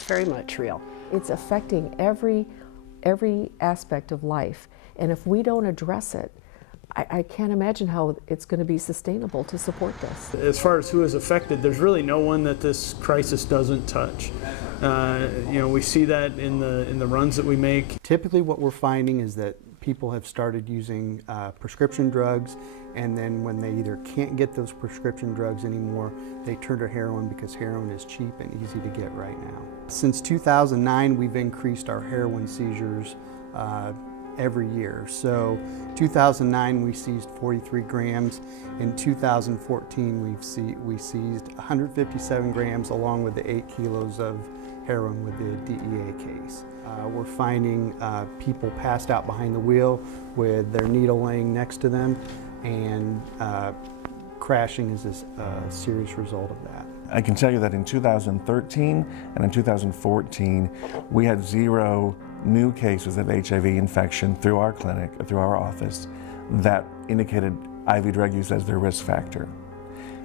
It's very much real. It's affecting every aspect of life. And if we don't address it, I can't imagine how it's going to be sustainable to support this. As far as who is affected, there's really no one that this crisis doesn't touch. We see that in the runs that we make. Typically what we're finding is that people have started using prescription drugs, and then when they either can't get those prescription drugs anymore, they turn to heroin because heroin is cheap and easy to get right now. Since 2009, we've increased our heroin seizures every year. So 2009 we seized 43 grams. In 2014 we seized 157 grams along with the 8 kilos of heroin with the DEA case. We're finding people passed out behind the wheel with their needle laying next to them, and crashing is a serious result of that. I can tell you that in 2013 and in 2014 we had 0 new cases of HIV infection through our clinic, through our office, that indicated IV drug use as their risk factor.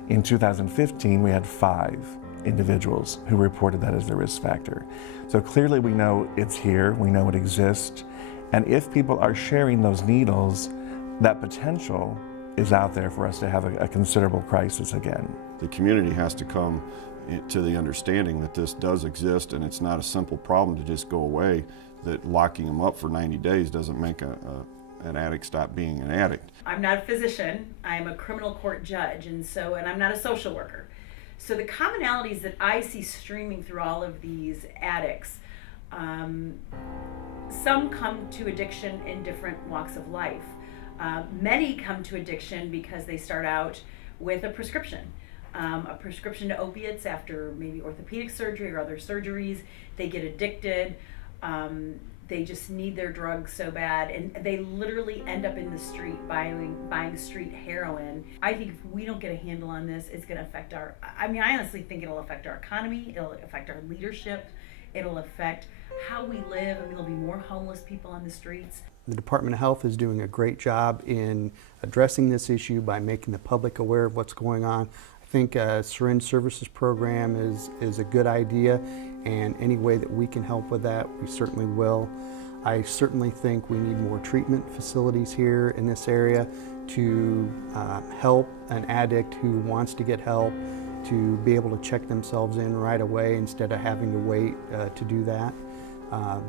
In 2015, we had 5 individuals who reported that as their risk factor. So clearly we know it's here, we know it exists, and if people are sharing those needles, that potential is out there for us to have a considerable crisis again. The community has to come to the understanding that this does exist and it's not a simple problem to just go away, that locking them up for 90 days doesn't make an addict stop being an addict. I'm not a physician, I'm a criminal court judge, and I'm not a social worker. So the commonalities that I see streaming through all of these addicts, some come to addiction in different walks of life. Many come to addiction because they start out with a prescription to opiates after maybe orthopedic surgery or other surgeries. They get addicted. They just need their drugs so bad, and they literally end up in the street buying street heroin. I think if we don't get a handle on this, it's going to affect I honestly think it'll affect our economy, it'll affect our leadership, it'll affect how we live. There'll be more homeless people on the streets. The Department of Health is doing a great job in addressing this issue by making the public aware of what's going on. I think a syringe services program is a good idea, and any way that we can help with that, we certainly will. I certainly think we need more treatment facilities here in this area to help an addict who wants to get help to be able to check themselves in right away instead of having to wait to do that.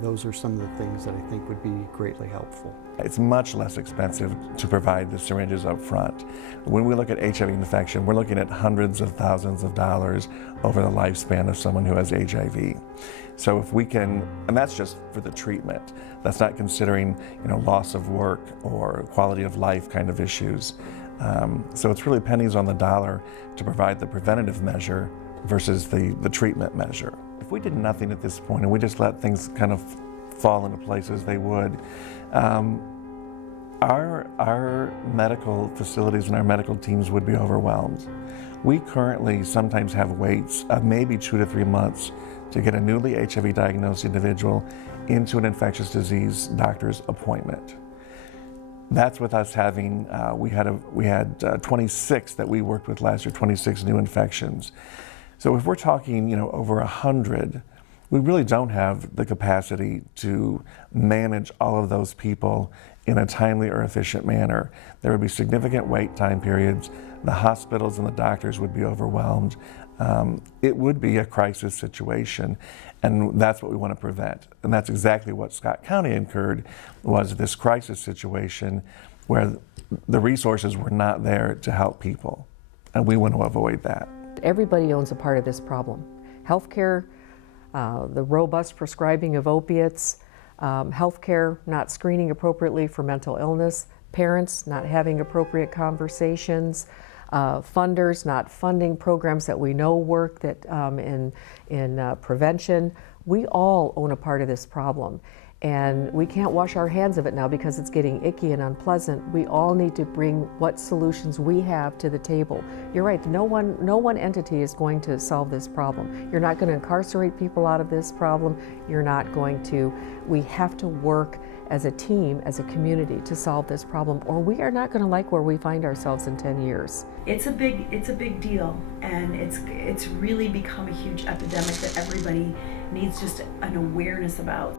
Those are some of the things that I think would be greatly helpful. It's much less expensive to provide the syringes up front. When we look at HIV infection, we're looking at hundreds of thousands of dollars over the lifespan of someone who has HIV. So if we can, and that's just for the treatment, that's not considering loss of work or quality of life kind of issues. So it's really pennies on the dollar to provide the preventative measure versus the treatment measure. If we did nothing at this point and we just let things kind of fall into place as they would, our medical facilities and our medical teams would be overwhelmed. We currently sometimes have waits of maybe 2 to 3 months to get a newly HIV diagnosed individual into an infectious disease doctor's appointment. That's with us having, we had 26 that we worked with last year, 26 new infections. So if we're talking, over 100, we really don't have the capacity to manage all of those people in a timely or efficient manner. There would be significant wait time periods. The hospitals and the doctors would be overwhelmed. It would be a crisis situation, and that's what we want to prevent. And that's exactly what Scott County incurred, was this crisis situation where the resources were not there to help people, and we want to avoid that. Everybody owns a part of this problem. Healthcare, the robust prescribing of opiates, healthcare not screening appropriately for mental illness, parents not having appropriate conversations, funders not funding programs that we know work that in prevention. We all own a part of this problem. And we can't wash our hands of it now because it's getting icky and unpleasant. We all need to bring what solutions we have to the table. You're right, no one entity is going to solve this problem. You're not going to incarcerate people out of this problem. You're not going to, we have to work as a team, as a community to solve this problem, or we are not going to like where we find ourselves in 10 years. It's a big deal, and it's really become a huge epidemic that everybody needs just an awareness about.